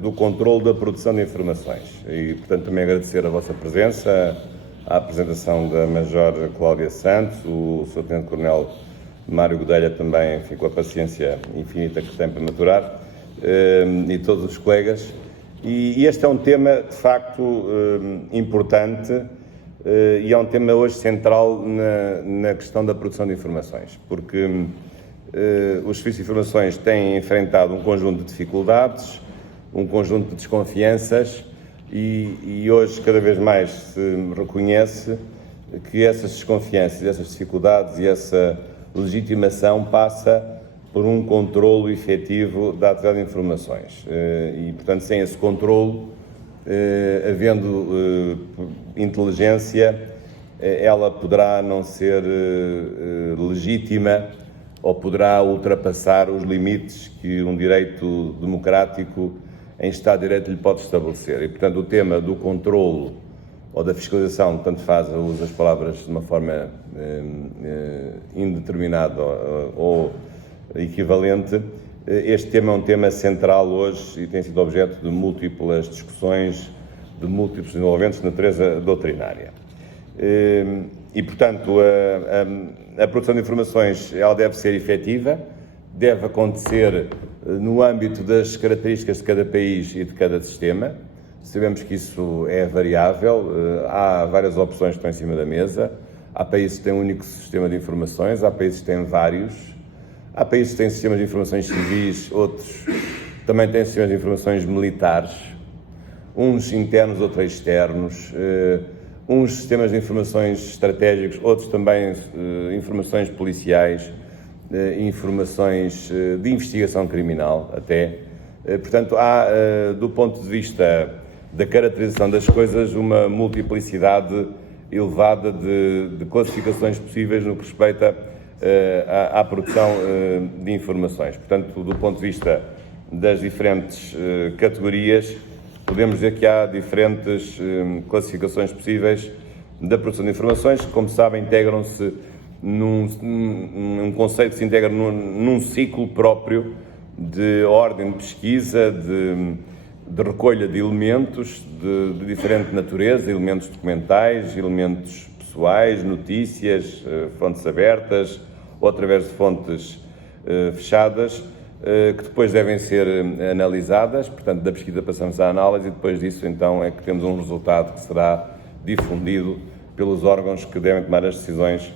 do controle da produção de informações. E, portanto, também agradecer a vossa presença, a apresentação da Major Cláudia Santos, o Sr. Tenente-Coronel Mário Godelha também, enfim, com a paciência infinita que tem para maturar, e todos os colegas. E este é um tema, de facto, importante, e é um tema hoje central na questão da produção de informações, porque os serviços de informações têm enfrentado um conjunto de dificuldades, um conjunto de desconfianças, e hoje cada vez mais se reconhece que essas desconfianças, essas dificuldades e essa legitimação passa por um controlo efetivo da atividade de informações. E, portanto, sem esse controlo, havendo inteligência, ela poderá não ser legítima ou poderá ultrapassar os limites que um direito democrático em Estado de Direito lhe pode estabelecer. E, portanto, o tema do controlo ou da fiscalização, tanto faz, usa as palavras de uma forma indeterminada ou equivalente, este tema é um tema central hoje e tem sido objeto de múltiplas discussões, de múltiplos desenvolvimentos de natureza doutrinária. E, portanto, a produção de informações ela deve ser efetiva, deve acontecer no âmbito das características de cada país e de cada sistema. Sabemos que isso é variável, há várias opções que estão em cima da mesa, há países que têm um único sistema de informações, há países que têm vários, há países que têm sistemas de informações civis, outros também têm sistemas de informações militares, uns internos, outros externos, uns sistemas de informações estratégicos, outros também informações policiais, informações de investigação criminal até. Portanto, há, do ponto de vista da caracterização das coisas, uma multiplicidade elevada de classificações possíveis no que respeita à produção de informações. Portanto, do ponto de vista das diferentes categorias, podemos dizer que há diferentes classificações possíveis da produção de informações, que, como sabem, integram-se num conceito que se integra num ciclo próprio de ordem de pesquisa, de recolha de elementos de diferente natureza, elementos documentais, elementos pessoais, notícias, fontes abertas ou através de fontes fechadas, que depois devem ser analisadas. Portanto, da pesquisa passamos à análise e depois disso, então, é que temos um resultado que será difundido pelos órgãos que devem tomar as decisões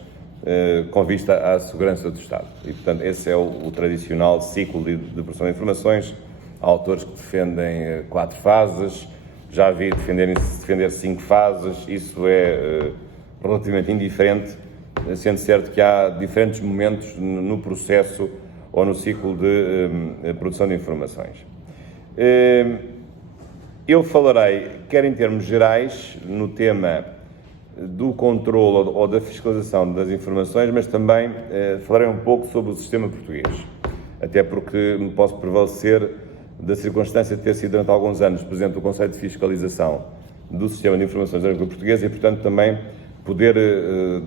com vista à segurança do Estado. E, portanto, esse é o tradicional ciclo de produção de informações. Há autores que defendem 4 fases, já vi defender 5 fases, isso é relativamente indiferente, sendo certo que há diferentes momentos no processo ou no ciclo de produção de informações. Eu falarei, quer em termos gerais, no tema do controle ou da fiscalização das informações, mas também falarei um pouco sobre o sistema português, até porque me posso prevalecer da circunstância de ter sido durante alguns anos Presidente do Conselho de Fiscalização do Sistema de Informações Agrícola Português e, portanto, também poder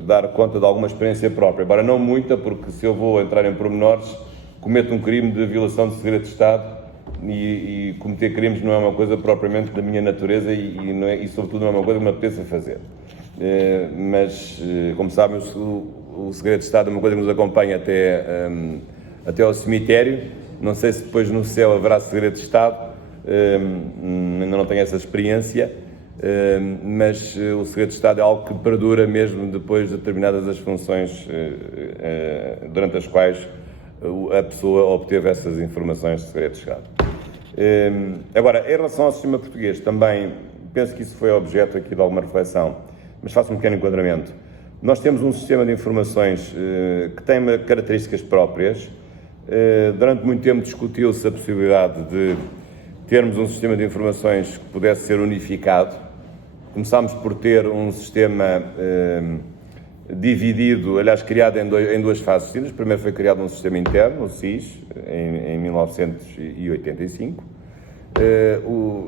dar conta de alguma experiência própria, embora não muita, porque se eu vou entrar em pormenores, cometo um crime de violação de segredo de Estado e cometer crimes não é uma coisa propriamente da minha natureza e sobretudo, não é uma coisa que me apeteça fazer. Mas, como sabem, o segredo de Estado é uma coisa que nos acompanha até ao cemitério. Não sei se depois no céu haverá segredo de Estado, ainda não tenho essa experiência, mas o segredo de Estado é algo que perdura mesmo depois de determinadas as funções durante as quais a pessoa obteve essas informações de segredo de Estado. Agora, em relação ao sistema português, também penso que isso foi objeto aqui de alguma reflexão, mas faço um pequeno enquadramento. Nós temos um sistema de informações que tem características próprias. Durante muito tempo discutiu-se a possibilidade de termos um sistema de informações que pudesse ser unificado. Começámos por ter um sistema dividido, aliás, criado em 2 fases distintas. Primeiro foi criado um sistema interno, o SIS, em 1985.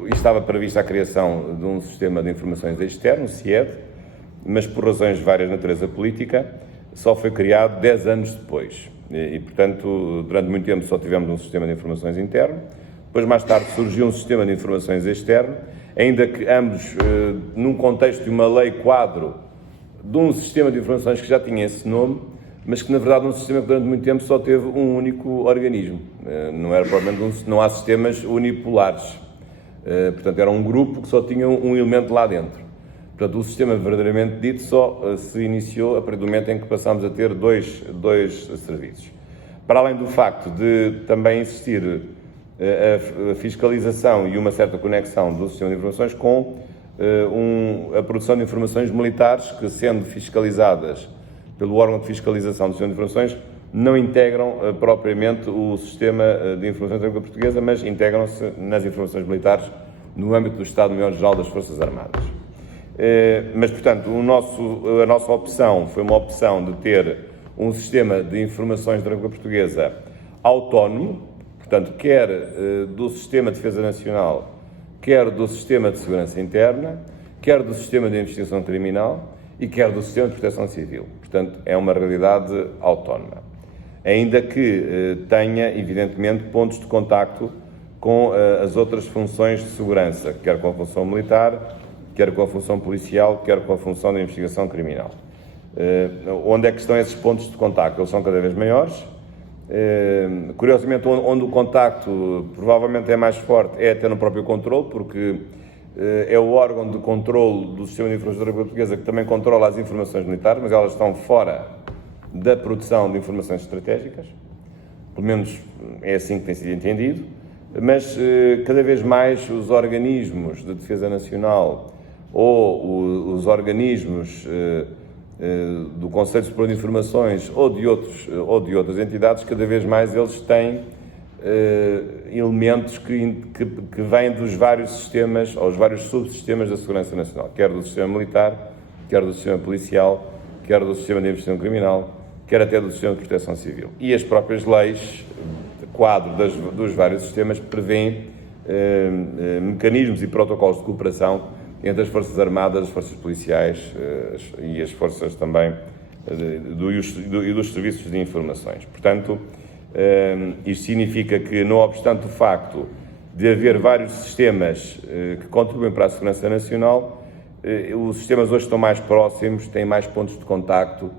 E estava prevista a criação de um sistema de informações externo, o SIED, mas por razões de várias natureza política, só foi criado 10 anos depois. E, portanto, durante muito tempo só tivemos um sistema de informações interno. Depois, mais tarde, surgiu um sistema de informações externo, ainda que ambos num contexto de uma lei quadro de um sistema de informações que já tinha esse nome, mas que na verdade um sistema que durante muito tempo só teve um único organismo. Não era propriamente não há sistemas unipolares. Portanto, era um grupo que só tinha um elemento lá dentro. Portanto, o sistema verdadeiramente dito só se iniciou a partir do momento em que passámos a ter dois serviços. Para além do facto de também existir a fiscalização e uma certa conexão do sistema de informações com a produção de informações militares que, sendo fiscalizadas pelo órgão de fiscalização do sistema de informações, não integram propriamente o sistema de informações da língua portuguesa, mas integram-se nas informações militares no âmbito do Estado-Maior-Geral das Forças Armadas. Mas, portanto, a nossa opção foi uma opção de ter um sistema de informações da língua portuguesa autónomo, portanto, quer do Sistema de Defesa Nacional, quer do Sistema de Segurança Interna, quer do Sistema de Investigação Criminal e quer do Sistema de Proteção Civil. Portanto, é uma realidade autónoma. Ainda que tenha, evidentemente, pontos de contacto com as outras funções de segurança, quer com a função militar, quer com a função policial, quer com a função de investigação criminal. Onde é que estão esses pontos de contacto? Eles são cada vez maiores. Curiosamente, onde o contacto provavelmente é mais forte é até no próprio controle, porque é o órgão de controle do sistema de informações da República Portuguesa que também controla as informações militares, mas elas estão fora da produção de informações estratégicas, pelo menos é assim que tem sido entendido, mas cada vez mais os organismos de defesa nacional ou os organismos do Conselho Superior de Informações ou de outras entidades, cada vez mais eles têm elementos que vêm dos vários sistemas, ou os vários subsistemas da Segurança Nacional, quer do sistema militar, quer do sistema policial, quer do sistema de investigação criminal, quer até do sistema de proteção civil. E as próprias leis, quadro dos vários sistemas, prevêem mecanismos e protocolos de cooperação entre as Forças Armadas, as Forças Policiais e as Forças também e dos Serviços de Informações. Portanto, isto significa que, não obstante o facto de haver vários sistemas que contribuem para a segurança nacional, os sistemas hoje estão mais próximos, têm mais pontos de contacto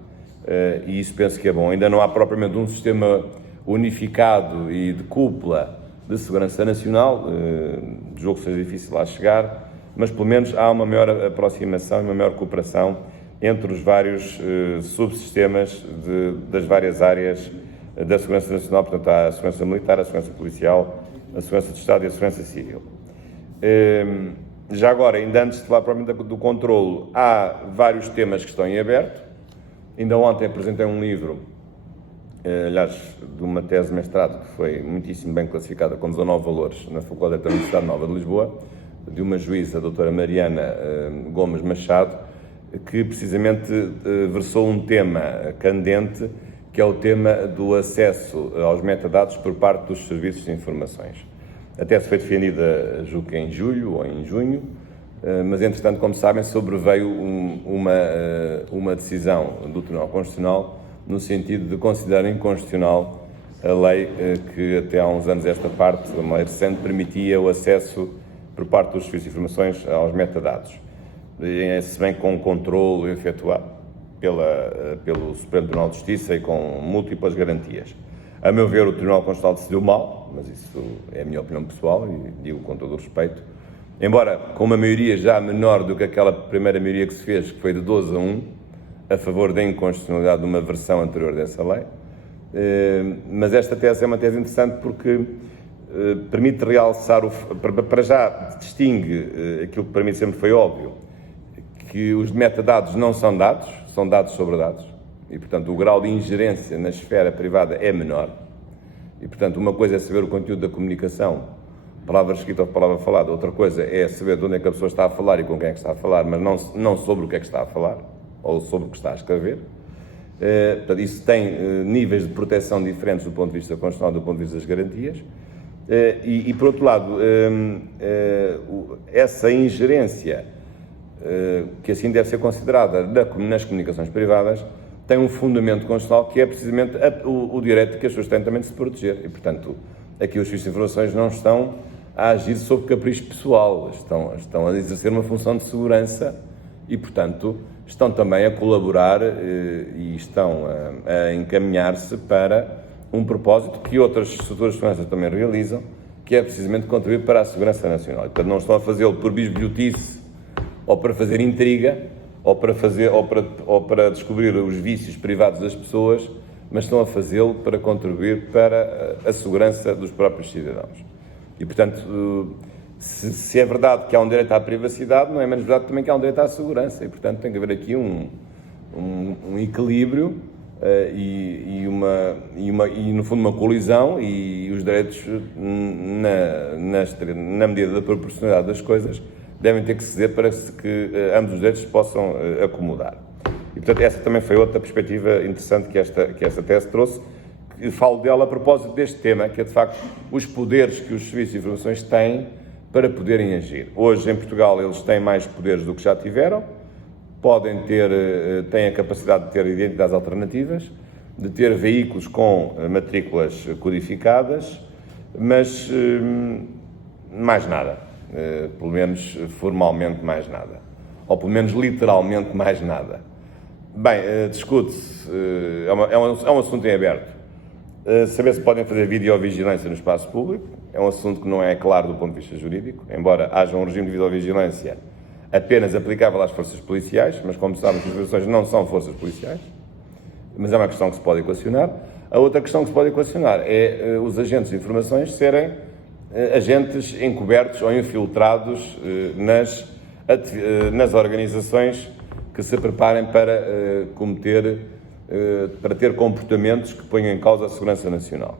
e isso penso que é bom. Ainda não há propriamente um sistema unificado e de cúpula de segurança nacional, julgo que seja difícil lá chegar, mas pelo menos há uma maior aproximação e uma maior cooperação entre os vários subsistemas das várias áreas da segurança nacional. Portanto, há a segurança militar, a segurança policial, a segurança de Estado e a segurança civil. Já agora, ainda antes de falar propriamente do controlo, há vários temas que estão em aberto. Ainda ontem apresentei um livro, aliás, de uma tese de mestrado que foi muitíssimo bem classificada com 19 valores na Faculdade da Universidade Nova de Lisboa, de uma juíza, a doutora Mariana Gomes Machado, que precisamente versou um tema candente, que é o tema do acesso aos metadados por parte dos serviços de informações. A tese foi defendida, julgo que em julho ou em junho, mas entretanto, como sabem, sobreveio uma decisão do Tribunal Constitucional no sentido de considerar inconstitucional a lei que até há uns anos esta parte, uma lei recente, permitia o acesso por parte dos serviços de informações aos metadados, se bem com controle efetuado pelo Supremo Tribunal de Justiça e com múltiplas garantias. A meu ver, o Tribunal Constitucional decidiu mal, mas isso é a minha opinião pessoal e digo com todo o respeito, embora com uma maioria já menor do que aquela primeira maioria que se fez, que foi de 12-1, a favor da inconstitucionalidade de uma versão anterior dessa lei. Mas esta tese é uma tese interessante porque permite realçar, para já distingue aquilo que para mim sempre foi óbvio, que os metadados não são dados, são dados sobre dados, e portanto o grau de ingerência na esfera privada é menor, e portanto uma coisa é saber o conteúdo da comunicação, palavra escrita ou palavra falada, outra coisa é saber de onde é que a pessoa está a falar e com quem é que está a falar, mas não sobre o que é que está a falar, ou sobre o que está a escrever. Portanto, isso tem níveis de proteção diferentes do ponto de vista constitucional, do ponto de vista das garantias. E por outro lado, essa ingerência, que assim deve ser considerada nas comunicações privadas, tem um fundamento constitucional que é precisamente o direito que as pessoas têm também de se proteger. E, portanto, aqui os serviços de informações não estão a agir sob capricho pessoal, estão a exercer uma função de segurança e, portanto, estão também a colaborar e estão a encaminhar-se para um propósito que outras estruturas de segurança também realizam, que é precisamente contribuir para a segurança nacional. E, portanto, não estão a fazê-lo por bisbilhotice ou para fazer intriga ou para descobrir os vícios privados das pessoas, mas estão a fazê-lo para contribuir para a segurança dos próprios cidadãos. E, portanto, se é verdade que há um direito à privacidade, não é menos verdade também que há um direito à segurança. E, portanto, tem que haver aqui um equilíbrio e, no fundo, uma colisão, e os direitos, na medida da proporcionalidade das coisas, devem ter que ceder para que ambos os direitos se possam acomodar. E, portanto, essa também foi outra perspectiva interessante que esta tese trouxe. Falo dela a propósito deste tema, que é, de facto, os poderes que os serviços de informações têm para poderem agir. Hoje, em Portugal, eles têm mais poderes do que já tiveram, têm a capacidade de ter identidades alternativas, de ter veículos com matrículas codificadas, mas mais nada. Pelo menos formalmente mais nada. Ou pelo menos literalmente mais nada. Bem, discute-se, é um assunto em aberto. Saber se podem fazer videovigilância no espaço público é um assunto que não é claro do ponto de vista jurídico, embora haja um regime de videovigilância apenas aplicável às forças policiais, mas como sabem, as instituições não são forças policiais, mas é uma questão que se pode equacionar. A outra questão que se pode equacionar é os agentes de informações serem agentes encobertos ou infiltrados nas organizações que se preparem para ter comportamentos que ponham em causa a segurança nacional.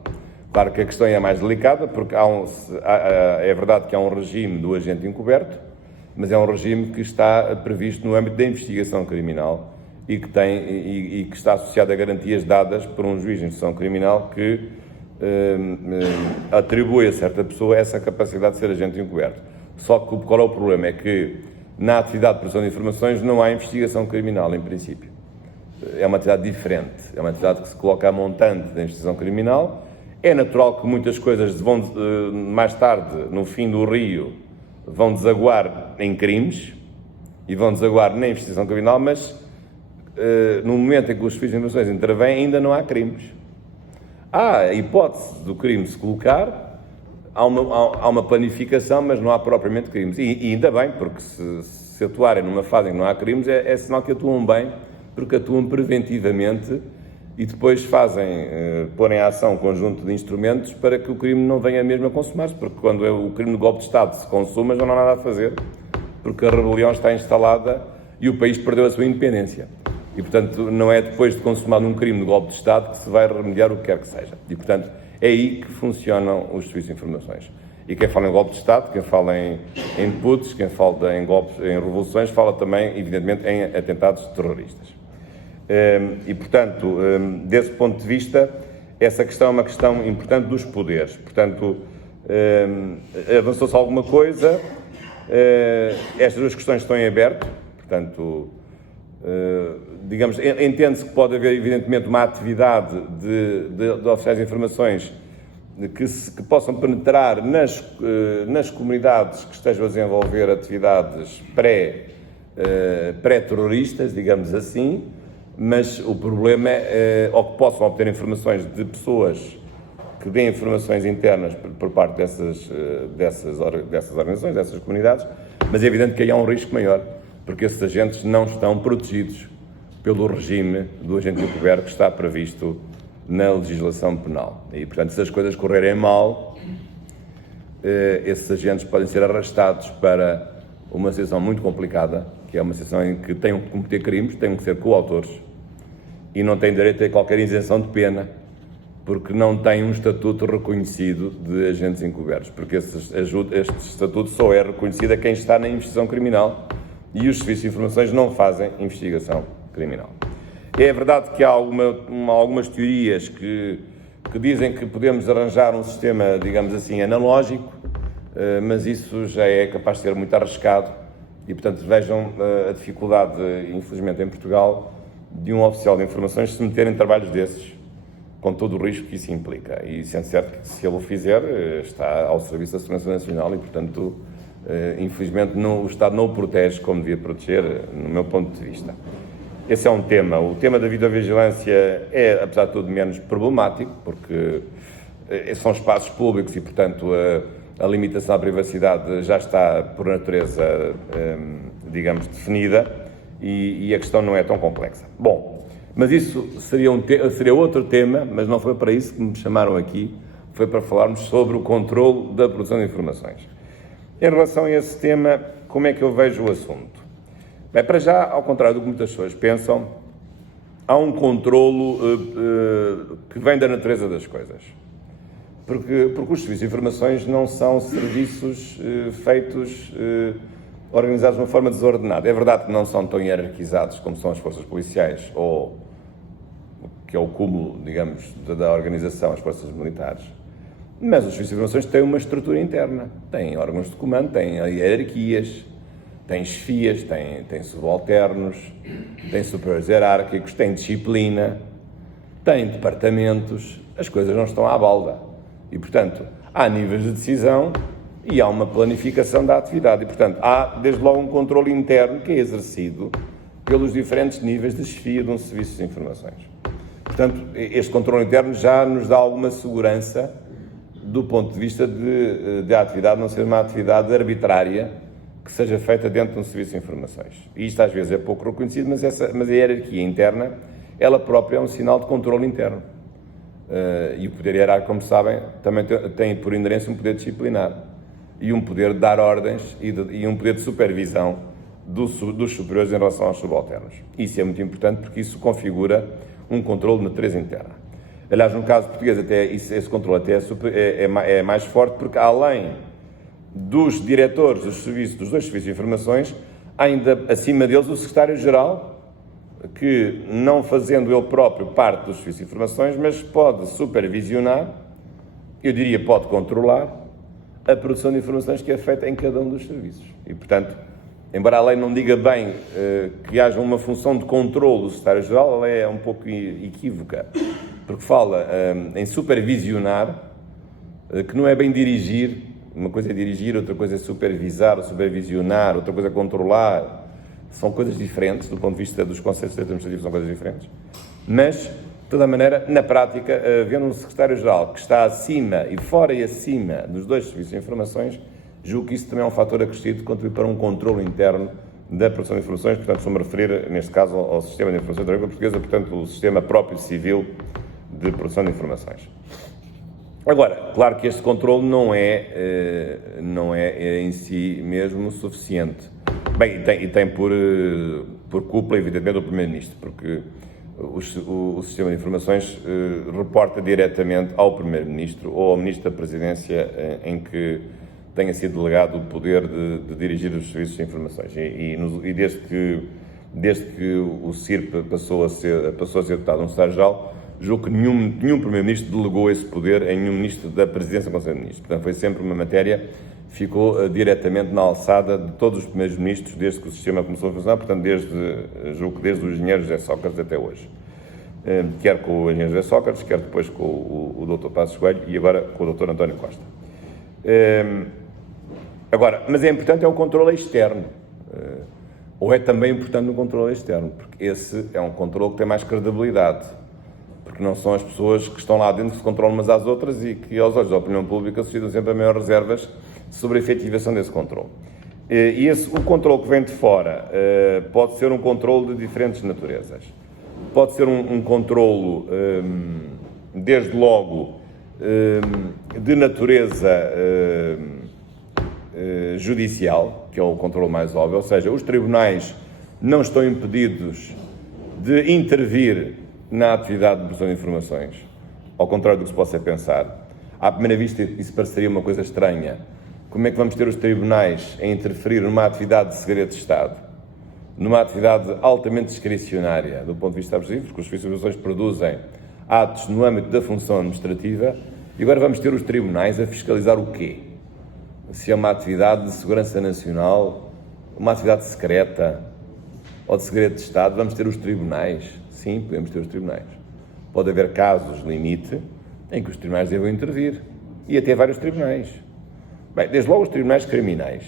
Claro que a questão é mais delicada, porque é verdade que há um regime do agente encoberto, mas é um regime que está previsto no âmbito da investigação criminal e que está associado a garantias dadas por um juiz de instrução criminal que atribui a certa pessoa essa capacidade de ser agente encoberto. Só que qual é o problema? É que na atividade de produção de informações não há investigação criminal, em princípio. É uma atividade diferente, é uma atividade que se coloca a montante da investigação criminal. É natural que muitas coisas vão, mais tarde, no fim do rio, vão desaguar em crimes e vão desaguar na investigação criminal, mas no momento em que os serviços de informações intervêm, ainda não há crimes. Há a hipótese do crime se colocar, há uma planificação, mas não há propriamente crimes. E ainda bem, porque se atuarem numa fase em que não há crimes, é sinal que atuam bem, porque atuam preventivamente e depois porem em ação um conjunto de instrumentos para que o crime não venha mesmo a consumar-se, porque quando o crime de golpe de Estado se consuma, já não há nada a fazer, porque a rebelião está instalada e o país perdeu a sua independência. E, portanto, não é depois de consumado um crime de golpe de Estado que se vai remediar o que quer que seja. E, portanto, é aí que funcionam os serviços de informações. E quem fala em golpe de Estado, quem fala em puts, quem fala em golpes, em revoluções, fala também, evidentemente, em atentados terroristas. E, portanto, desse ponto de vista, essa questão é uma questão importante dos poderes. Portanto, avançou-se alguma coisa, estas duas questões estão em aberto, portanto, digamos, entende-se que pode haver, evidentemente, uma atividade de oficiais de informações que possam penetrar nas comunidades que estejam a desenvolver atividades pré-terroristas, digamos assim, mas o problema ou que possam obter informações de pessoas que deem informações internas por parte dessas organizações, dessas comunidades, mas é evidente que aí há um risco maior, porque esses agentes não estão protegidos pelo regime do agente encoberto que está previsto na legislação penal. E, portanto, se as coisas correrem mal, esses agentes podem ser arrastados para uma situação muito complicada, que é uma situação em que têm que cometer crimes, têm que ser coautores e não têm direito a qualquer isenção de pena, porque não têm um estatuto reconhecido de agentes encobertos, porque este estatuto só é reconhecido a quem está na investigação criminal e os serviços de informações não fazem investigação criminal. É verdade que há algumas teorias que dizem que podemos arranjar um sistema, digamos assim, analógico, mas isso já é capaz de ser muito arriscado e, portanto, vejam a dificuldade, infelizmente, em Portugal, de um oficial de informações se meter em trabalhos desses, com todo o risco que isso implica. E sendo certo que, se ele o fizer, está ao serviço da Segurança Nacional e, portanto, infelizmente, o Estado não o protege como devia proteger, no meu ponto de vista. Esse é um tema. O tema da videovigilância é, apesar de tudo, menos problemático, porque são espaços públicos e, portanto, a limitação à privacidade já está, por natureza, digamos, definida, e a questão não é tão complexa. Bom, mas isso seria outro tema, mas não foi para isso que me chamaram aqui, foi para falarmos sobre o controle da produção de informações. Em relação a esse tema, como é que eu vejo o assunto? Bem, para já, ao contrário do que muitas pessoas pensam, há um controlo que vem da natureza das coisas. Porque os serviços de informações não são serviços feitos, organizados de uma forma desordenada. É verdade que não são tão hierarquizados como são as forças policiais, ou que é o cúmulo, digamos, da organização, as forças militares. Mas os serviços de informações têm uma estrutura interna. Têm órgãos de comando, têm hierarquias, têm chefias, têm subalternos, têm superiores hierárquicos, têm disciplina, têm departamentos. As coisas não estão à balda. E, portanto, há níveis de decisão e há uma planificação da atividade. E, portanto, há, desde logo, um controle interno que é exercido pelos diferentes níveis de chefia de um serviço de informações. Portanto, este controle interno já nos dá alguma segurança do ponto de vista de a atividade não ser uma atividade arbitrária que seja feita dentro de um serviço de informações. E isto às vezes é pouco reconhecido, mas a hierarquia interna, ela própria é um sinal de controle interno. E o poder hierárquico, como sabem, também tem por inerência um poder disciplinar e um poder de dar ordens e um poder de supervisão dos superiores em relação aos subalternos. Isso é muito importante porque isso configura um controle de natureza interna. Aliás, no caso português, até esse controle até é mais forte, porque além dos diretores dos dois serviços de informações, há ainda acima deles o secretário-geral, que, não fazendo ele próprio parte dos serviços de informações, mas pode supervisionar, eu diria pode controlar, a produção de informações que é feita em cada um dos serviços. E, portanto, embora a lei não diga bem que haja uma função de controle do secretário-geral, ela é um pouco equívoca, porque fala em supervisionar, que não é bem dirigir. Uma coisa é dirigir, outra coisa é supervisar ou supervisionar, outra coisa é controlar. São coisas diferentes, do ponto de vista dos conceitos administrativos, são coisas diferentes. Mas, de toda a maneira, na prática, havendo um secretário-geral que está acima e fora e acima dos dois serviços de informações, julgo que isso também é um fator acrescido que contribui para um controle interno da produção de informações. Portanto, estou-me a referir, neste caso, ao Sistema de Informações da Língua Portuguesa, portanto, o sistema próprio civil de produção de informações. Agora, claro que este controle não é em si mesmo suficiente. Bem, e tem por culpa, evidentemente, o Primeiro-Ministro, porque o Sistema de Informações reporta diretamente ao Primeiro-Ministro ou ao Ministro da Presidência em que tenha sido delegado o poder de dirigir os serviços de informações. E desde que o CIRP passou a ser dotado um secretário-geral, julgo que nenhum Primeiro-Ministro delegou esse poder em nenhum Ministro da Presidência do Conselho de Ministros. Portanto, foi sempre uma matéria que ficou diretamente na alçada de todos os primeiros ministros desde que o sistema começou a funcionar, portanto, julgo que desde o engenheiro José Sócrates até hoje. Quer com o engenheiro José Sócrates, quer depois com o Dr. Passos Coelho e agora com o Dr. António Costa. Agora, mas é importante o controle externo. Ou é também importante no controle externo, porque esse é um controle que tem mais credibilidade. Porque não são as pessoas que estão lá dentro que se controlam umas às outras e que, aos olhos da opinião pública, suscitam sempre a maiores reservas sobre a efetivação desse controle. E o controle que vem de fora pode ser um controle de diferentes naturezas. Pode ser um controlo, desde logo, de natureza judicial, que é o controle mais óbvio, ou seja, os tribunais não estão impedidos de intervir na atividade de produção de informações, ao contrário do que se possa pensar. À primeira vista, isso pareceria uma coisa estranha. Como é que vamos ter os tribunais a interferir numa atividade de segredo de Estado, numa atividade altamente discricionária do ponto de vista administrativo, porque os serviços de informações produzem atos no âmbito da função administrativa, e agora vamos ter os tribunais a fiscalizar o quê? Se é uma atividade de segurança nacional, uma atividade secreta ou de segredo de Estado, vamos ter os tribunais? Sim, podemos ter os tribunais. Pode haver casos limite em que os tribunais devam intervir, e até vários tribunais. Bem, desde logo os tribunais criminais.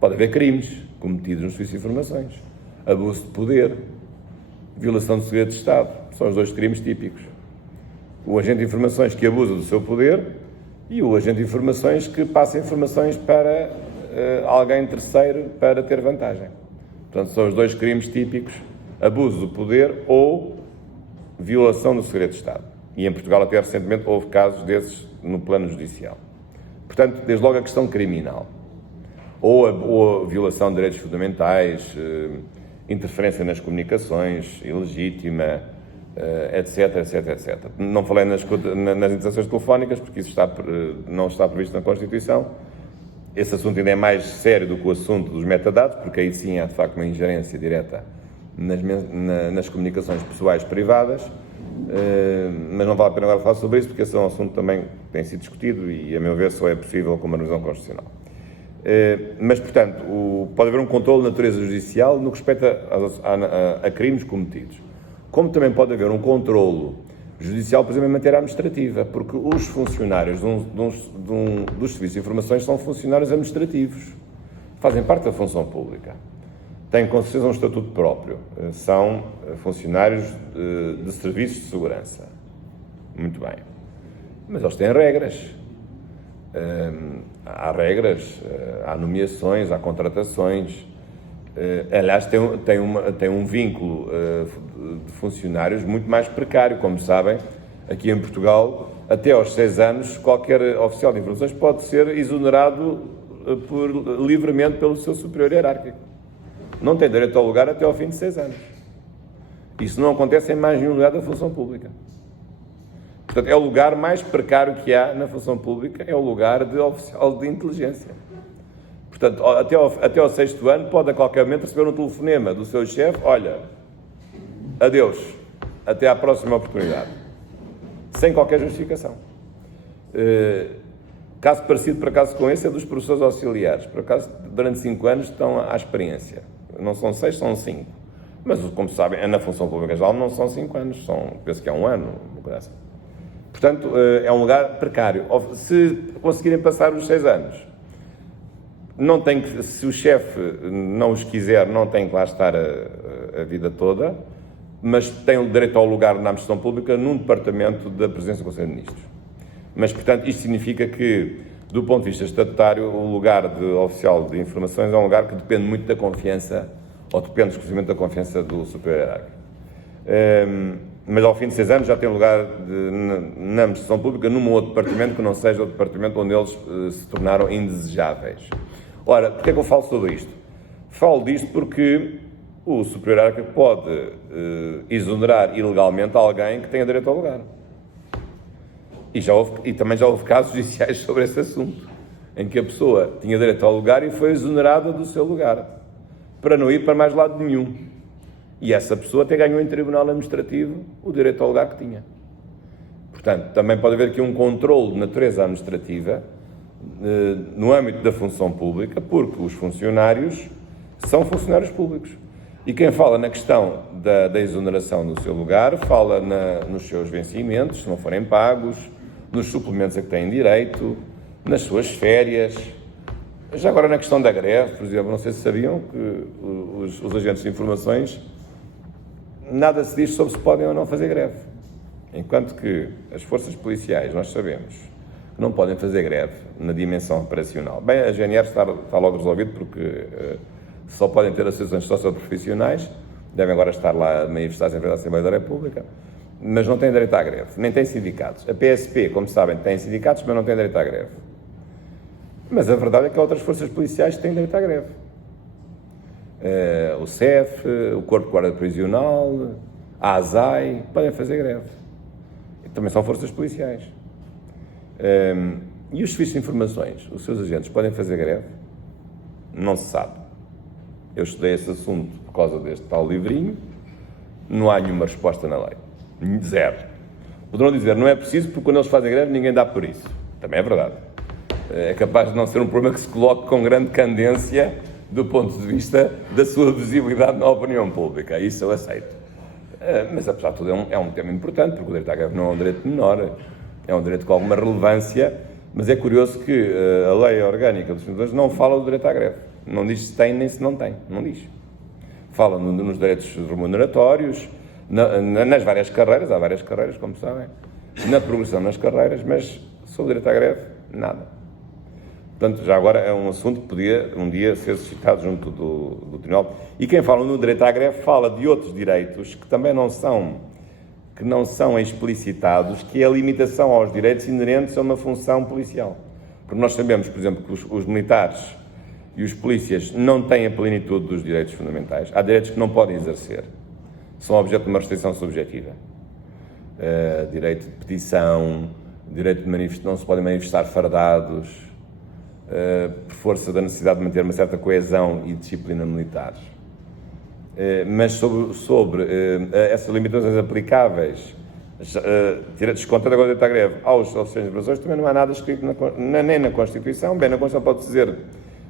Pode haver crimes cometidos no serviço de informações, abuso de poder, violação de segredo de Estado, são os dois crimes típicos. O agente de informações que abusa do seu poder e o agente de informações que passa informações para alguém terceiro para ter vantagem. Portanto, são os dois crimes típicos, abuso do poder ou violação do segredo de Estado. E em Portugal até recentemente houve casos desses no plano judicial. Portanto, desde logo a questão criminal. Ou a violação de direitos fundamentais, interferência nas comunicações, ilegítima, etc, etc, etc. Não falei nas interceptações telefónicas, porque isso não está previsto na Constituição. Esse assunto ainda é mais sério do que o assunto dos metadados, porque aí sim há, de facto, uma ingerência direta nas comunicações pessoais privadas, mas não vale a pena agora falar sobre isso, porque esse é um assunto também que tem sido discutido e, a meu ver, só é possível com uma revisão constitucional. Mas, portanto, pode haver um controle de natureza judicial no que respeita a crimes cometidos. Como também pode haver um controlo judicial, por exemplo, em matéria administrativa, porque os funcionários dos serviços de informações são funcionários administrativos, fazem parte da função pública, têm com certeza um estatuto próprio, são funcionários de serviços de segurança. Muito bem. Mas eles têm regras. Há regras, há nomeações, há contratações. Aliás, tem um vínculo de funcionários muito mais precário. Como sabem, aqui em Portugal, até aos 6 anos, qualquer oficial de informações pode ser exonerado livremente pelo seu superior hierárquico. Não tem direito ao lugar até ao fim de 6 anos. Isso não acontece em mais nenhum lugar da função pública. Portanto, é o lugar mais precário que há na função pública, é o lugar de oficial de inteligência. Portanto, até ao 6º ano, pode a qualquer momento receber um telefonema do seu chefe: olha, adeus, até à próxima oportunidade. Sem qualquer justificação. Caso parecido, por acaso, com esse, é dos professores auxiliares. Por acaso, durante 5 anos estão à experiência. Não são 6, são 5. Mas, como sabem, na função pública geral não são 5 anos, penso que é 1 ano, uma coisa assim. Portanto, é um lugar precário. Se conseguirem passar os 6 anos, se o chefe não os quiser, não tem que lá estar a vida toda, mas tem o direito ao lugar na administração pública num departamento da Presidência do Conselho de Ministros. Mas, portanto, isto significa que, do ponto de vista estatutário, o lugar de oficial de informações é um lugar que depende muito da confiança, ou depende exclusivamente da confiança do superior hierárquico. Mas ao fim de 6 anos já tem lugar na administração pública num outro departamento que não seja o departamento onde eles se tornaram indesejáveis. Ora, porquê é que eu falo sobre isto? Falo disto porque o superior hierárquico pode exonerar ilegalmente alguém que tenha direito ao lugar. E também já houve casos judiciais sobre esse assunto, em que a pessoa tinha direito ao lugar e foi exonerada do seu lugar, para não ir para mais lado nenhum. E essa pessoa até ganhou em tribunal administrativo o direito ao lugar que tinha. Portanto, também pode haver aqui um controle de natureza administrativa no âmbito da função pública, porque os funcionários são funcionários públicos. E quem fala na questão da exoneração do seu lugar, fala nos seus vencimentos, se não forem pagos, nos suplementos a que têm direito, nas suas férias. Já agora na questão da greve, por exemplo, não sei se sabiam que os agentes de informações, nada se diz sobre se podem ou não fazer greve. Enquanto que as forças policiais, nós sabemos que não podem fazer greve na dimensão operacional. Bem, a GNR está logo resolvido, porque só podem ter associações socioprofissionais, devem agora estar lá manifestados em frente à Assembleia da República, mas não têm direito à greve, nem têm sindicatos. A PSP, como sabem, tem sindicatos, mas não tem direito à greve. Mas a verdade é que há outras forças policiais que têm direito à greve. O CEF, o Corpo de Guarda Prisional, a ASAI, podem fazer greve. E também são forças policiais. E os serviços de informações, os seus agentes, podem fazer greve? Não se sabe. Eu estudei esse assunto por causa deste tal livrinho, não há nenhuma resposta na lei. Zero. Poderão dizer, não é preciso, porque quando eles fazem greve ninguém dá por isso. Também é verdade. É capaz de não ser um problema que se coloque com grande candência do ponto de vista da sua visibilidade na opinião pública. Isso eu aceito. Mas, apesar de tudo, é um tema importante, porque o direito à greve não é um direito menor, é um direito com alguma relevância, mas é curioso que a lei orgânica dos trabalhadores não fala do direito à greve. Não diz se tem nem se não tem, não diz. Fala nos direitos remuneratórios, nas várias carreiras, há várias carreiras, como sabem, na progressão nas carreiras, mas sobre o direito à greve, nada. Portanto, já agora é um assunto que podia um dia ser suscitado junto do Tribunal. E quem fala no direito à greve fala de outros direitos que também não são explicitados, que é a limitação aos direitos inerentes a uma função policial. Porque nós sabemos, por exemplo, que os militares e os polícias não têm a plenitude dos direitos fundamentais. Há direitos que não podem exercer. São objeto de uma restrição subjetiva. Direito de petição, direito de manifestação, não se podem manifestar fardados, por força da necessidade de manter uma certa coesão e disciplina militares. Mas sobre essas limitações aplicáveis, descontando agora o direito à greve aos oficiais de operações, também não há nada escrito nem na Constituição. Bem, na Constituição pode dizer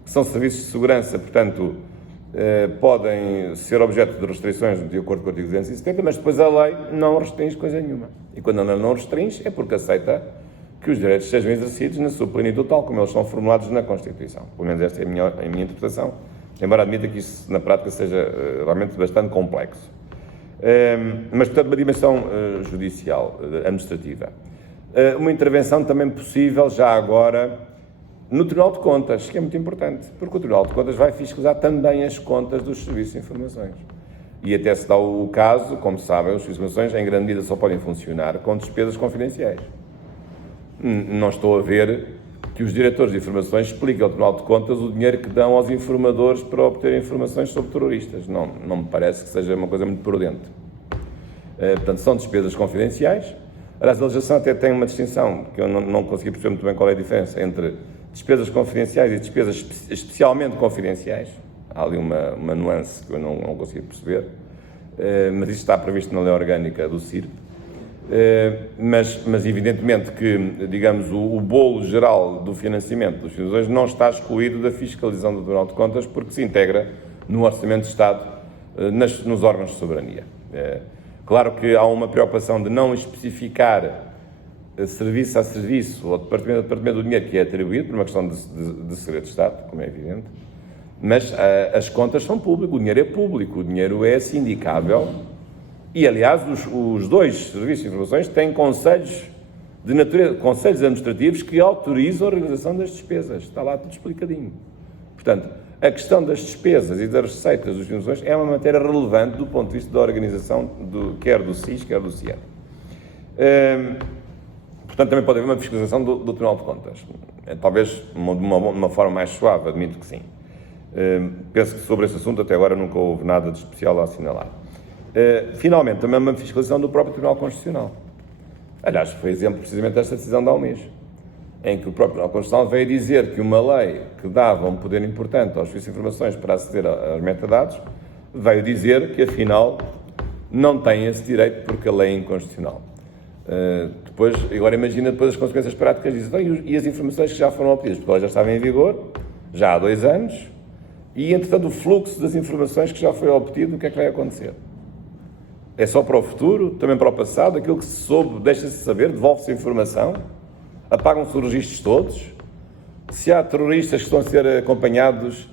que são serviços de segurança, portanto, podem ser objeto de restrições de acordo com o artigo 270, mas depois a lei não restringe coisa nenhuma. E quando ela não restringe, é porque aceita que os direitos sejam exercidos na sua plenitude, tal como eles são formulados na Constituição. Pelo menos esta é a minha interpretação, embora admita que isso na prática seja realmente bastante complexo. Mas, portanto, uma dimensão judicial, administrativa. Uma intervenção também possível, já agora, no Tribunal de Contas, que é muito importante, porque o Tribunal de Contas vai fiscalizar também as contas dos serviços de informações. E até se dá o caso, como sabem, os serviços de informações, em grande medida, só podem funcionar com despesas confidenciais. Não estou a ver que os diretores de informações expliquem ao Tribunal de Contas o dinheiro que dão aos informadores para obter informações sobre terroristas. Não me parece que seja uma coisa muito prudente. Portanto, são despesas confidenciais. Aliás, a legislação até tem uma distinção, que eu não consegui perceber muito bem qual é a diferença, entre despesas confidenciais e despesas especialmente confidenciais. Há ali uma nuance que eu não consegui perceber, mas isto está previsto na lei orgânica do CIRP. Mas evidentemente que, digamos, o bolo geral do financiamento dos cidadãos não está excluído da fiscalização do Tribunal de Contas, porque se integra no Orçamento de Estado, nos órgãos de soberania. Claro que há uma preocupação de não especificar serviço a serviço, ou departamento a departamento do dinheiro que é atribuído, por uma questão de segredo de Estado, como é evidente, mas as contas são públicas, o dinheiro é público, o dinheiro é sindicável. E, aliás, os dois serviços de informações têm conselhos administrativos que autorizam a realização das despesas. Está lá tudo explicadinho. Portanto, a questão das despesas e das receitas dos informações é uma matéria relevante do ponto de vista da organização, quer do SIS, quer do CIE. Portanto, também pode haver uma fiscalização do Tribunal de Contas. Talvez de uma forma mais suave, admito que sim. Penso que sobre esse assunto até agora nunca houve nada de especial a assinalar. Finalmente, também uma fiscalização do próprio Tribunal Constitucional. Aliás, foi exemplo precisamente desta decisão de há um mês, em que o próprio Tribunal Constitucional veio dizer que uma lei que dava um poder importante aos serviços de informações para aceder aos metadados, veio dizer que, afinal, não tem esse direito porque a lei é inconstitucional. Agora imagina depois as consequências práticas disso. Então, e as informações que já foram obtidas? Porque elas já estavam em vigor, já há 2 anos, e, entretanto, o fluxo das informações que já foi obtido, o que é que vai acontecer? É só para o futuro, também para o passado, aquilo que se soube, deixa-se saber, devolve-se a informação, apagam-se os registros todos. Se há terroristas que estão a ser acompanhados,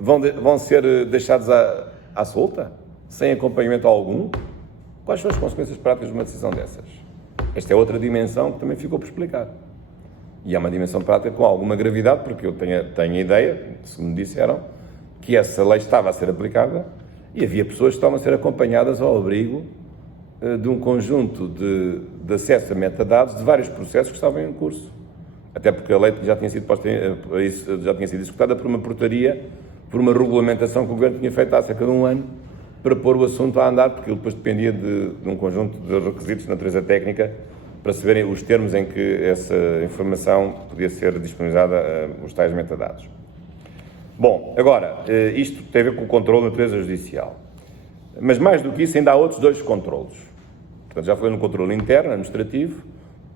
vão ser deixados à solta, sem acompanhamento algum? Quais são as consequências práticas de uma decisão dessas? Esta é outra dimensão que também ficou por explicar. E é uma dimensão prática com alguma gravidade, porque eu tenho a ideia, segundo me disseram, que essa lei estava a ser aplicada e havia pessoas que estavam a ser acompanhadas ao abrigo de um conjunto de acesso a metadados de vários processos que estavam em curso. Até porque a lei já tinha sido executada por uma portaria, por uma regulamentação que o Governo tinha feito há cerca de 1 ano, para pôr o assunto a andar, porque ele depois dependia de um conjunto de requisitos de natureza técnica para se verem os termos em que essa informação podia ser disponibilizada, os tais metadados. Bom, agora, isto tem a ver com o controle da natureza judicial. Mas mais do que isso, ainda há outros 2 controlos. Portanto, já falei no controle interno, administrativo.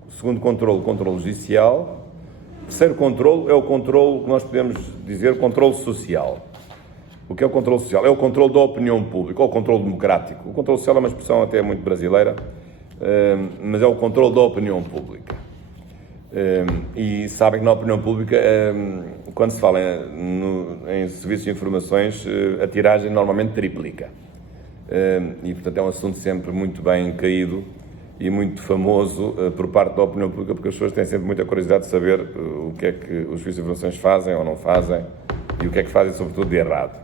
O segundo controle, o controle judicial. O terceiro controle é o controle que nós podemos dizer controle social. O que é o controle social? É o controle da opinião pública, ou o controle democrático. O controle social é uma expressão até muito brasileira, mas é o controle da opinião pública. E sabem que na opinião pública, quando se fala em serviços de informações, a tiragem normalmente triplica. E, portanto, é um assunto sempre muito bem caído e muito famoso por parte da opinião pública, porque as pessoas têm sempre muita curiosidade de saber o que é que os serviços de informações fazem ou não fazem e o que é que fazem, sobretudo, de errado.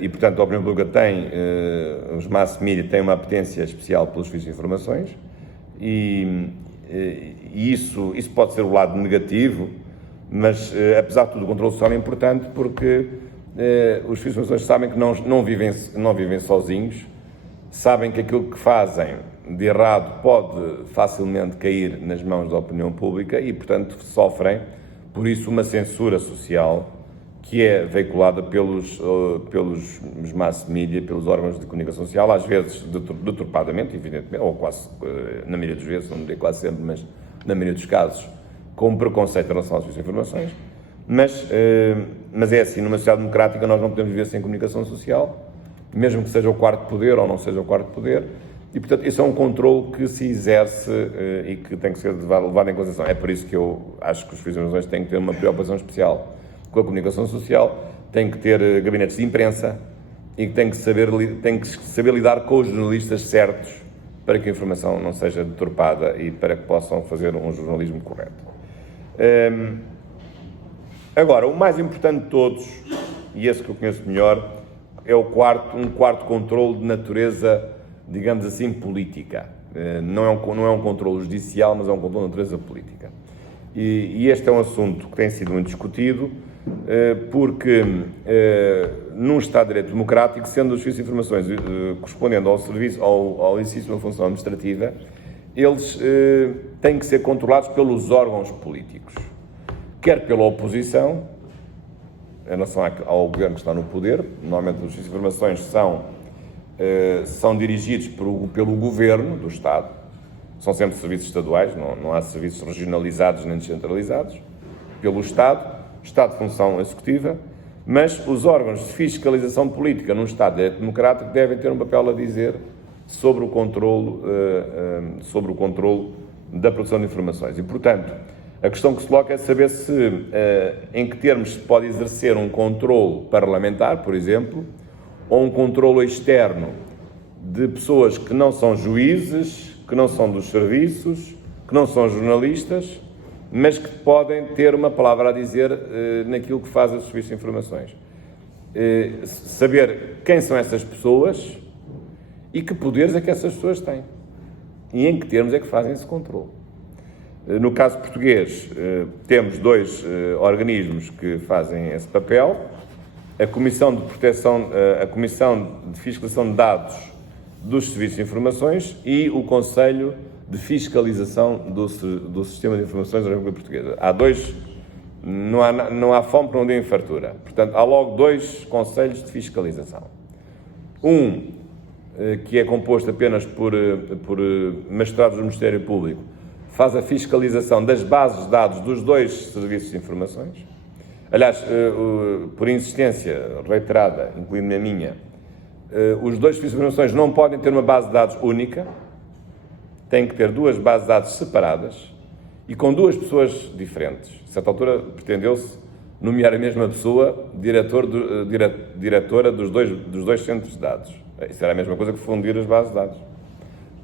E, portanto, a opinião pública tem, os mass media têm uma apetência especial pelos serviços de informações e isso pode ser o lado negativo, mas, apesar de tudo, o controle social é importante porque os serviços de informações sabem que não vivem sozinhos, sabem que aquilo que fazem de errado pode facilmente cair nas mãos da opinião pública e, portanto, sofrem, por isso, uma censura social que é veiculada pelos mass media, pelos órgãos de comunicação social, às vezes deturpadamente, evidentemente, ou quase, na maioria das vezes, não diria quase sempre, mas na maioria dos casos, com preconceito em relação às suas informações. Mas é assim, numa sociedade democrática nós não podemos viver sem comunicação social, mesmo que seja o quarto poder ou não seja o quarto poder, e, portanto, isso é um controle que se exerce e que tem que ser levado em consideração. É por isso que eu acho que os serviços de informações têm que ter uma preocupação especial com a comunicação social, têm que ter gabinetes de imprensa e têm que saber lidar com os jornalistas certos para que a informação não seja deturpada e para que possam fazer um jornalismo correto. Agora, o mais importante de todos, e esse que eu conheço melhor, é um quarto controle de natureza, digamos assim, política. Não é um controle judicial, mas é um controle de natureza política. E este é um assunto que tem sido muito discutido, porque num Estado de Direito Democrático, sendo os serviços de informações correspondendo ao exercício de uma função administrativa, eles têm que ser controlados pelos órgãos políticos, quer pela oposição, em relação ao governo que está no poder. Normalmente os serviços de informações são dirigidos pelo governo do Estado, são sempre serviços estaduais, não há serviços regionalizados nem descentralizados, pelo Estado de função executiva, mas os órgãos de fiscalização política num Estado de Direito Democrático devem ter um papel a dizer sobre o controlo da produção de informações. E, portanto, a questão que se coloca é saber em que termos se pode exercer um controlo parlamentar, por exemplo, ou um controlo externo de pessoas que não são juízes, que não são dos serviços, que não são jornalistas, mas que podem ter uma palavra a dizer naquilo que faz os serviços de informações. Saber quem são essas pessoas e que poderes é que essas pessoas têm. E em que termos é que fazem esse controle. No caso português, temos dois organismos que fazem esse papel: a Comissão de Fiscalização de Dados dos Serviços de Informações e o Conselho de Fiscalização do Sistema de Informações da República Portuguesa. Há dois, não há fome para não dê fartura. Portanto, há logo dois conselhos de fiscalização. Um, que é composto apenas por magistrados do Ministério Público, faz a fiscalização das bases de dados dos dois serviços de informações. Aliás, por insistência reiterada, incluindo a minha, os dois serviços de informações não podem ter uma base de dados única, têm que ter duas bases de dados separadas e com duas pessoas diferentes. A certa altura pretendeu-se nomear a mesma pessoa diretora dos dois centros de dados. Isso era a mesma coisa que fundir as bases de dados.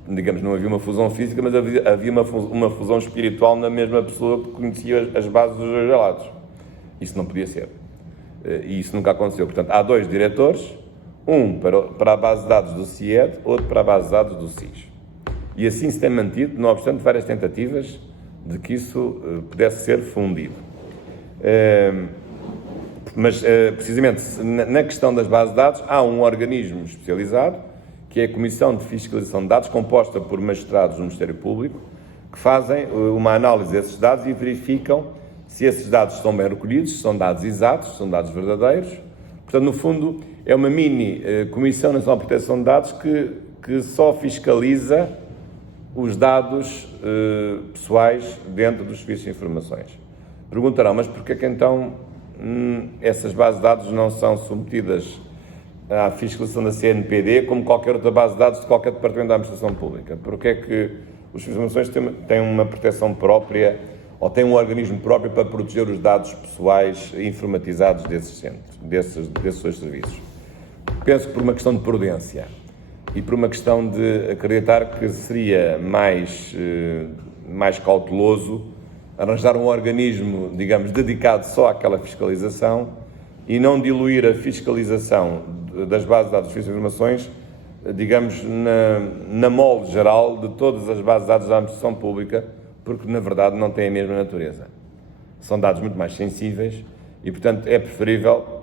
Digamos, não havia uma fusão física, mas havia uma fusão espiritual na mesma pessoa que conhecia as bases dos dois lados. Isso não podia ser. E isso nunca aconteceu. Portanto, há dois diretores, um para a base de dados do CIED, outro para a base de dados do SIS. E assim se tem mantido, não obstante várias tentativas de que isso pudesse ser fundido. Mas, precisamente, na questão das bases de dados, há um organismo especializado, que é a Comissão de Fiscalização de Dados, composta por magistrados do Ministério Público, que fazem uma análise desses dados e verificam se esses dados estão bem recolhidos, se são dados exatos, se são dados verdadeiros. Portanto, no fundo, é uma mini Comissão Nacional de Proteção de Dados que só fiscaliza os dados pessoais dentro dos serviços de informações. Perguntarão, mas porquê que então essas bases de dados não são submetidas à fiscalização da CNPD como qualquer outra base de dados de qualquer departamento da administração pública? Porque é que as informações têm uma proteção própria ou têm um organismo próprio para proteger os dados pessoais informatizados desses centros, desses dois serviços? Penso que por uma questão de prudência e por uma questão de acreditar que seria mais cauteloso arranjar um organismo, digamos, dedicado só àquela fiscalização e não diluir a fiscalização das bases de dados de informações, digamos, na molde geral de todas as bases de dados da administração pública, porque na verdade não têm a mesma natureza. São dados muito mais sensíveis e, portanto, é preferível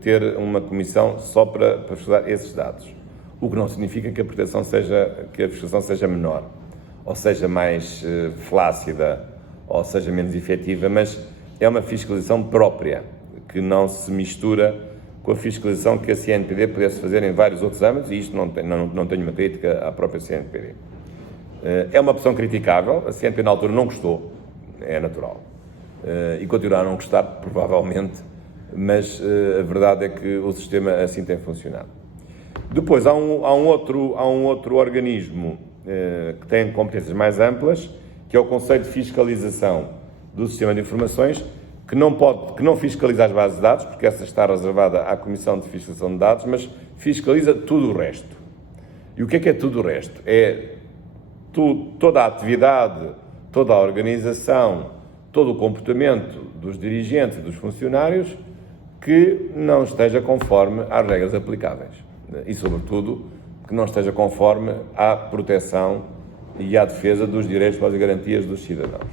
ter uma comissão só para estudar esses dados. O que não significa que a fiscalização seja menor, ou seja mais flácida, ou seja menos efetiva, mas é uma fiscalização própria, que não se mistura com a fiscalização que a CNPD pudesse fazer em vários outros âmbitos, e isto não tenho uma crítica à própria CNPD. É uma opção criticável, a CNPD na altura não gostou, é natural, e continuará a não gostar, provavelmente, mas a verdade é que o sistema assim tem funcionado. Depois, há um outro organismo que tem competências mais amplas, que é o Conselho de Fiscalização do Sistema de Informações, que não fiscaliza as bases de dados, porque essa está reservada à Comissão de Fiscalização de Dados, mas fiscaliza tudo o resto. E o que é tudo o resto? É toda a atividade, toda a organização, todo o comportamento dos dirigentes e dos funcionários que não esteja conforme às regras aplicáveis. E, sobretudo, que não esteja conforme à proteção e à defesa dos direitos e garantias dos cidadãos.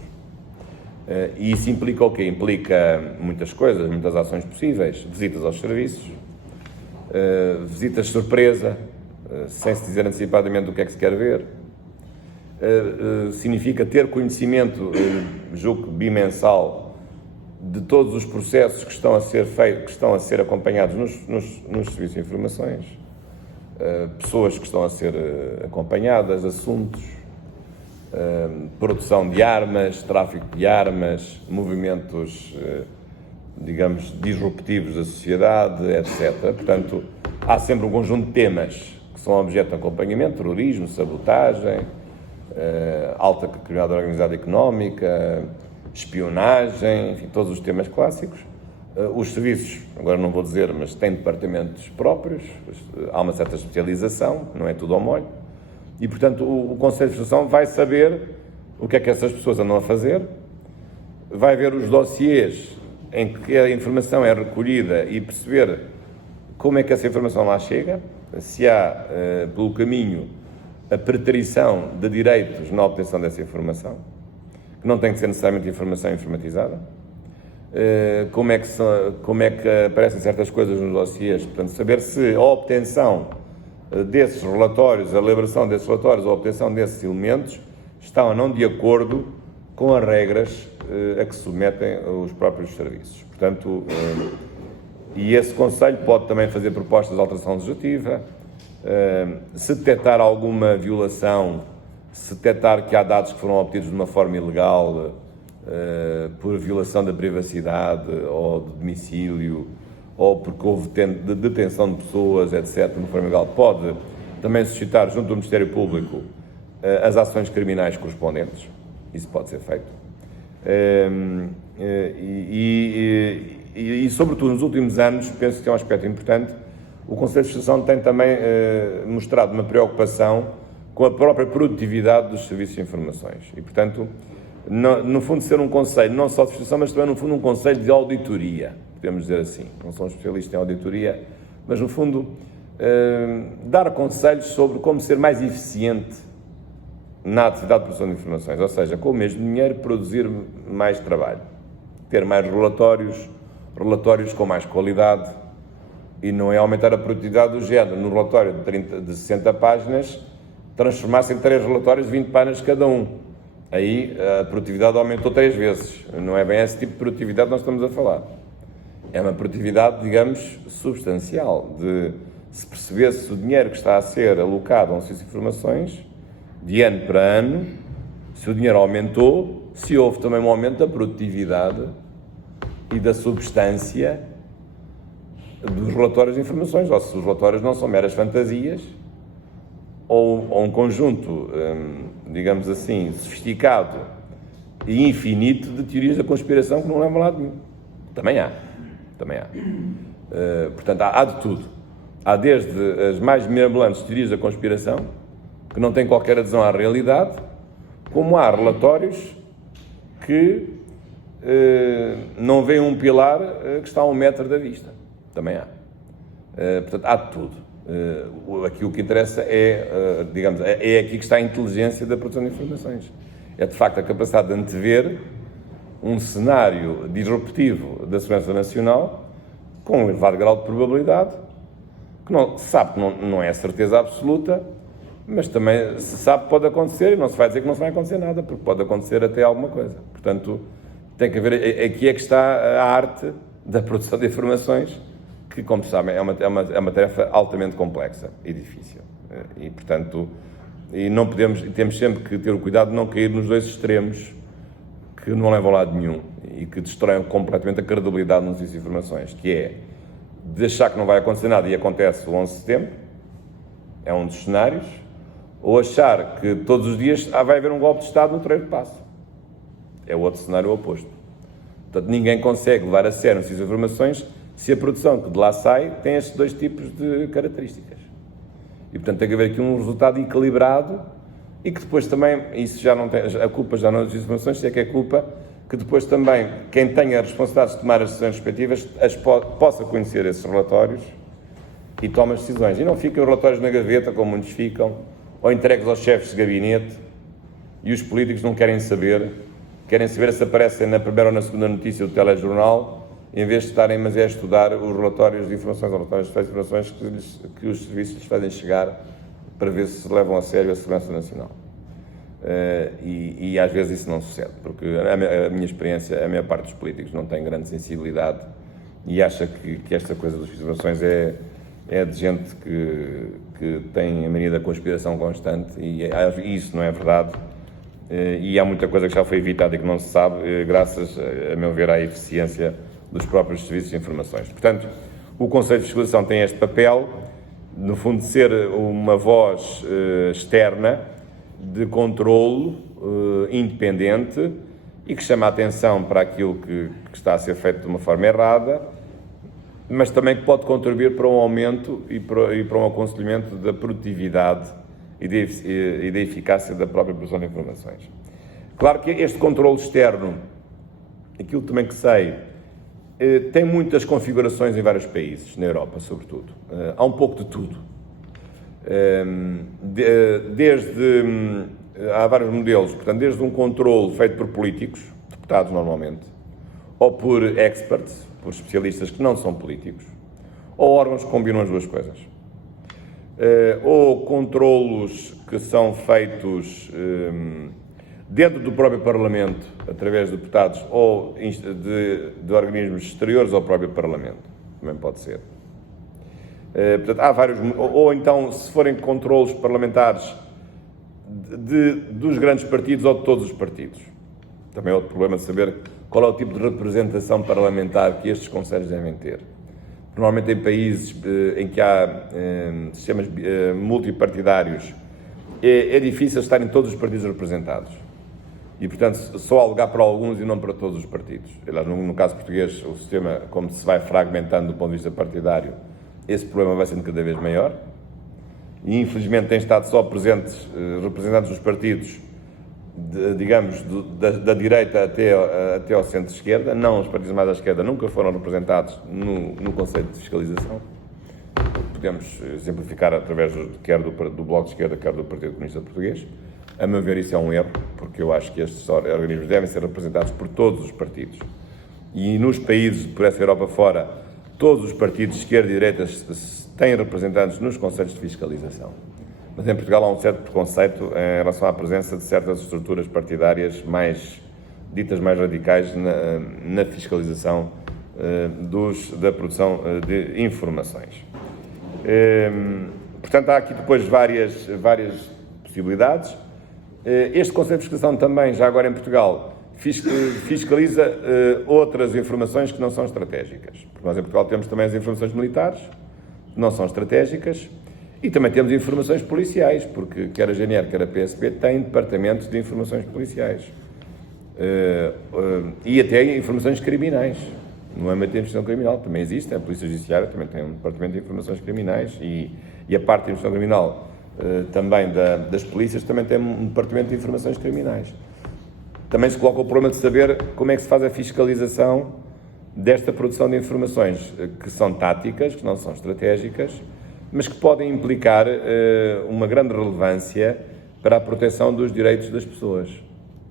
E isso implica o quê? Implica muitas coisas, muitas ações possíveis, visitas aos serviços, visitas surpresa, sem se dizer antecipadamente o que é que se quer ver. Significa ter conhecimento, julgo bimensal, de todos os processos que estão a ser feitos, que estão a ser acompanhados nos serviços de informações, pessoas que estão a ser acompanhadas, assuntos, produção de armas, tráfico de armas, movimentos, digamos, disruptivos da sociedade, etc. Portanto, há sempre um conjunto de temas que são objeto de acompanhamento: terrorismo, sabotagem, alta criminalidade organizada económica, espionagem, enfim, todos os temas clássicos. Os serviços, agora não vou dizer, mas têm departamentos próprios, há uma certa especialização, não é tudo ao molho. E, portanto, o Conselho de Fiscalização vai saber o que é que essas pessoas andam a fazer, vai ver os dossiês em que a informação é recolhida e perceber como é que essa informação lá chega, se há, pelo caminho, a preterição de direitos na obtenção dessa informação, que não tem que ser necessariamente informação informatizada, como é que aparecem certas coisas nos dossiês, portanto, saber se a obtenção desses relatórios, a elaboração desses relatórios, a obtenção desses elementos estão ou não de acordo com as regras a que se submetem os próprios serviços. Portanto, e esse Conselho pode também fazer propostas de alteração legislativa, se detectar alguma violação, se detectar que há dados que foram obtidos de uma forma ilegal, por violação da privacidade ou do domicílio, ou porque houve detenção de pessoas, etc., de uma forma ilegal, pode também suscitar, junto do Ministério Público, as ações criminais correspondentes. Isso pode ser feito. E, sobretudo, nos últimos anos, penso que é um aspecto importante, o Conselho de Fiscalização tem também mostrado uma preocupação com a própria produtividade dos serviços de informações. E, portanto, no fundo, ser um conselho não só de fiscalização, mas também, no fundo, um conselho de auditoria, podemos dizer assim. Não sou um especialista em auditoria, mas, no fundo, dar conselhos sobre como ser mais eficiente na atividade de produção de informações, ou seja, com o mesmo dinheiro produzir mais trabalho, ter mais relatórios com mais qualidade, e não é aumentar a produtividade do género, no relatório de 60 páginas, transformar-se em 3 relatórios de 20 páginas cada um. Aí a produtividade aumentou 3 vezes. Não é bem esse tipo de produtividade que nós estamos a falar. É uma produtividade, digamos, substancial, de se perceber se o dinheiro que está a ser alocado a um serviço de informações, de ano para ano, se o dinheiro aumentou, se houve também um aumento da produtividade e da substância dos relatórios de informações, ou se os relatórios não são meras fantasias, ou um conjunto, digamos assim, sofisticado e infinito de teorias da conspiração que não levam a lado nenhum. Também há. Portanto, há de tudo. Há desde as mais mirabolantes teorias da conspiração, que não têm qualquer adesão à realidade, como há relatórios que não veem um pilar que está a 1 metro da vista. Também há. Portanto, há de tudo. Aqui o que interessa é, digamos, é aqui que está a inteligência da produção de informações. É, de facto, a capacidade de antever um cenário disruptivo da segurança nacional com um elevado grau de probabilidade, que não, se sabe que não é a certeza absoluta, mas também se sabe que pode acontecer, e não se vai dizer que não se vai acontecer nada, porque pode acontecer até alguma coisa. Portanto, tem que haver, aqui é que está a arte da produção de informações, que, como sabem, é uma tarefa altamente complexa e difícil. E, portanto, não podemos, temos sempre que ter o cuidado de não cair nos dois extremos que não levam a lado nenhum e que destroem completamente a credibilidade nas informações, que é de achar que não vai acontecer nada e acontece o 11 de setembro, é um dos cenários, ou achar que todos os dias vai haver um golpe de Estado no Terreiro de Paço. É o outro cenário oposto. Portanto, ninguém consegue levar a sério essas informações se a produção que de lá sai tem estes dois tipos de características. E, portanto, tem que haver aqui um resultado equilibrado e que depois também, isso já não tem, a culpa já não é das informações, se é que é culpa, que depois também quem tenha a responsabilidade de tomar as decisões respectivas possa conhecer esses relatórios e tome as decisões. E não fiquem os relatórios na gaveta, como muitos ficam, ou entregues aos chefes de gabinete, e os políticos não querem saber se aparecem na primeira ou na segunda notícia do telejornal, em vez de estarem, mas é a estudar os relatórios de informações, ou relatórios de informações que os serviços lhes fazem chegar para ver se levam a sério a segurança nacional. E às vezes isso não sucede, porque a minha experiência, a maior parte dos políticos não tem grande sensibilidade e acha que esta coisa das informações é de gente que tem a mania da conspiração constante e isso não é verdade. E há muita coisa que já foi evitada e que não se sabe, graças, a meu ver, à eficiência dos próprios serviços de informações. Portanto, o Conselho de Fiscalização tem este papel, no fundo, de ser uma voz externa de controlo independente e que chama a atenção para aquilo que está a ser feito de uma forma errada, mas também que pode contribuir para um aumento e para um aconselhamento da produtividade e da eficácia da própria produção de informações. Claro que este controlo externo, aquilo também que sei, tem muitas configurações em vários países, na Europa sobretudo. Há um pouco de tudo. Há vários modelos, portanto, desde um controlo feito por políticos, deputados normalmente, ou por experts, por especialistas que não são políticos, ou órgãos que combinam as duas coisas. Ou controlos que são feitos dentro do próprio Parlamento, através de deputados, ou de organismos exteriores ao próprio Parlamento, também pode ser. Portanto, há vários, ou então, se forem controlos parlamentares dos grandes partidos ou de todos os partidos. Também é outro problema de saber qual é o tipo de representação parlamentar que estes conselhos devem ter. Normalmente em países em que há sistemas multipartidários, é difícil estarem todos os partidos representados. E, portanto, só há lugar para alguns e não para todos os partidos. Aliás, no caso português, o sistema, como se vai fragmentando do ponto de vista partidário, esse problema vai sendo cada vez maior. E, infelizmente, têm estado só presentes representantes dos partidos, digamos, da direita até ao centro-esquerda. Não, os partidos mais à esquerda nunca foram representados no Conselho de Fiscalização. Podemos exemplificar através quer do Bloco de Esquerda, quer do Partido Comunista Português. A meu ver, isso é um erro, porque eu acho que estes organismos devem ser representados por todos os partidos. E nos países por essa Europa fora, todos os partidos de esquerda e direita têm representantes nos conselhos de fiscalização. Mas em Portugal há um certo preconceito em relação à presença de certas estruturas partidárias ditas mais radicais na fiscalização da produção de informações. Portanto, há aqui depois várias possibilidades. Este Conselho de Fiscalização também, já agora em Portugal, fiscaliza outras informações que não são estratégicas. Porque nós em Portugal temos também as informações militares, que não são estratégicas, e também temos informações policiais, porque quer a GNR, quer a PSP têm departamentos de informações policiais. E até informações criminais. No âmbito da investigação criminal também existe, a Polícia Judiciária também tem um departamento de informações criminais e a parte da investigação criminal também das polícias também tem um departamento de informações criminais. Também se coloca o problema de saber como é que se faz a fiscalização desta produção de informações que são táticas, que não são estratégicas, mas que podem implicar uma grande relevância para a proteção dos direitos das pessoas.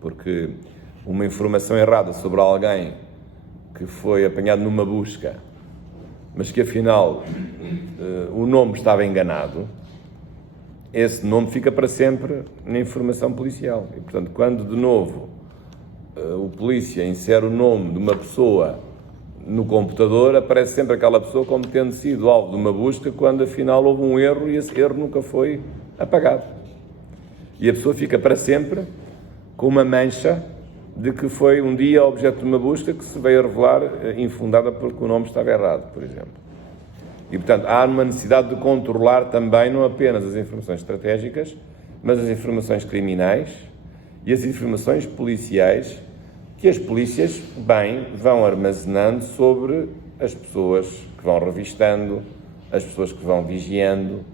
Porque uma informação errada sobre alguém que foi apanhado numa busca, mas que afinal o nome estava enganado, esse nome fica para sempre na informação policial. E, portanto, quando de novo o polícia insere o nome de uma pessoa no computador, aparece sempre aquela pessoa como tendo sido alvo de uma busca, quando afinal houve um erro e esse erro nunca foi apagado. E a pessoa fica para sempre com uma mancha de que foi um dia objeto de uma busca que se veio a revelar infundada porque o nome estava errado, por exemplo. E, portanto, há uma necessidade de controlar também não apenas as informações estratégicas, mas as informações criminais e as informações policiais que as polícias, bem, vão armazenando sobre as pessoas que vão revistando, as pessoas que vão vigiando,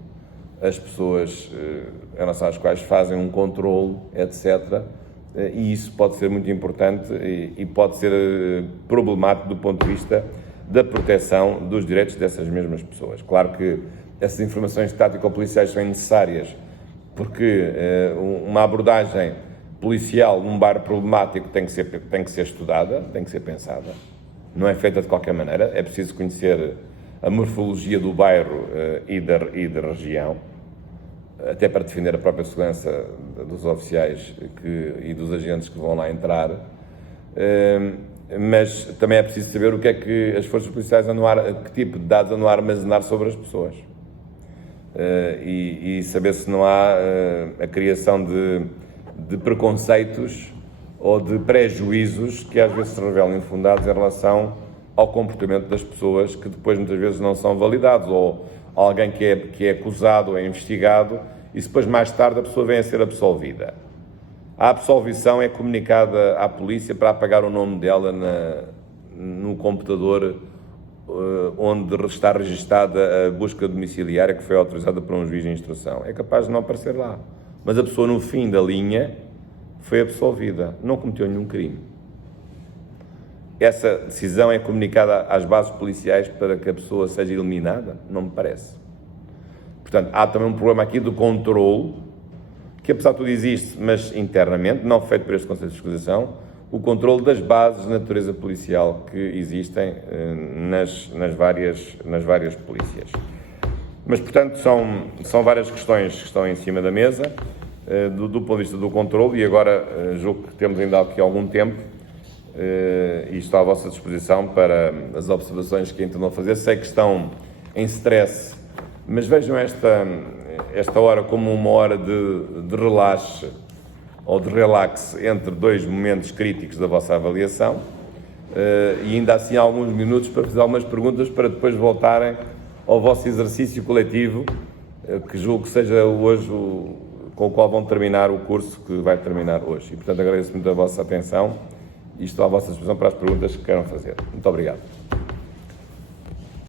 as pessoas em relação às quais fazem um controle, etc., e isso pode ser muito importante e pode ser problemático do ponto de vista da proteção dos direitos dessas mesmas pessoas. Claro que essas informações tático-policiais são necessárias porque uma abordagem policial num bairro problemático tem que ser estudada, tem que ser pensada. Não é feita de qualquer maneira, é preciso conhecer a morfologia do bairro e da região, até para defender a própria segurança dos oficiais e dos agentes que vão lá entrar, mas também é preciso saber o que é que as forças policiais que tipo de dados andam a armazenar sobre as pessoas, e saber se não há a criação de preconceitos ou de prejuízos que às vezes se revelam infundados em relação ao comportamento das pessoas, que depois muitas vezes não são validados, ou alguém que é acusado ou é investigado e depois mais tarde a pessoa vem a ser absolvida. A absolvição é comunicada à polícia para apagar o nome dela no computador onde está registada a busca domiciliária que foi autorizada por um juiz de instrução. É capaz de não aparecer lá. Mas a pessoa no fim da linha foi absolvida, não cometeu nenhum crime. Essa decisão é comunicada às bases policiais para que a pessoa seja eliminada? Não me parece. Portanto, há também um problema aqui do controle, que apesar de tudo existe, mas internamente, não feito por este Conselho de Fiscalização, o controle das bases de natureza policial que existem nas várias polícias. Mas, portanto, são várias questões que estão em cima da mesa, do ponto de vista do controle, e agora julgo que temos ainda aqui algum tempo, e estou à vossa disposição para as observações que entendam fazer. Sei que estão em stress, mas vejam esta hora como uma hora de relaxe ou de relax entre dois momentos críticos da vossa avaliação, e ainda assim há alguns minutos para fazer algumas perguntas para depois voltarem ao vosso exercício coletivo, que julgo que seja hoje com o qual vão terminar o curso que vai terminar hoje. E, portanto, agradeço muito a vossa atenção e estou à vossa disposição para as perguntas que queiram fazer. Muito obrigado.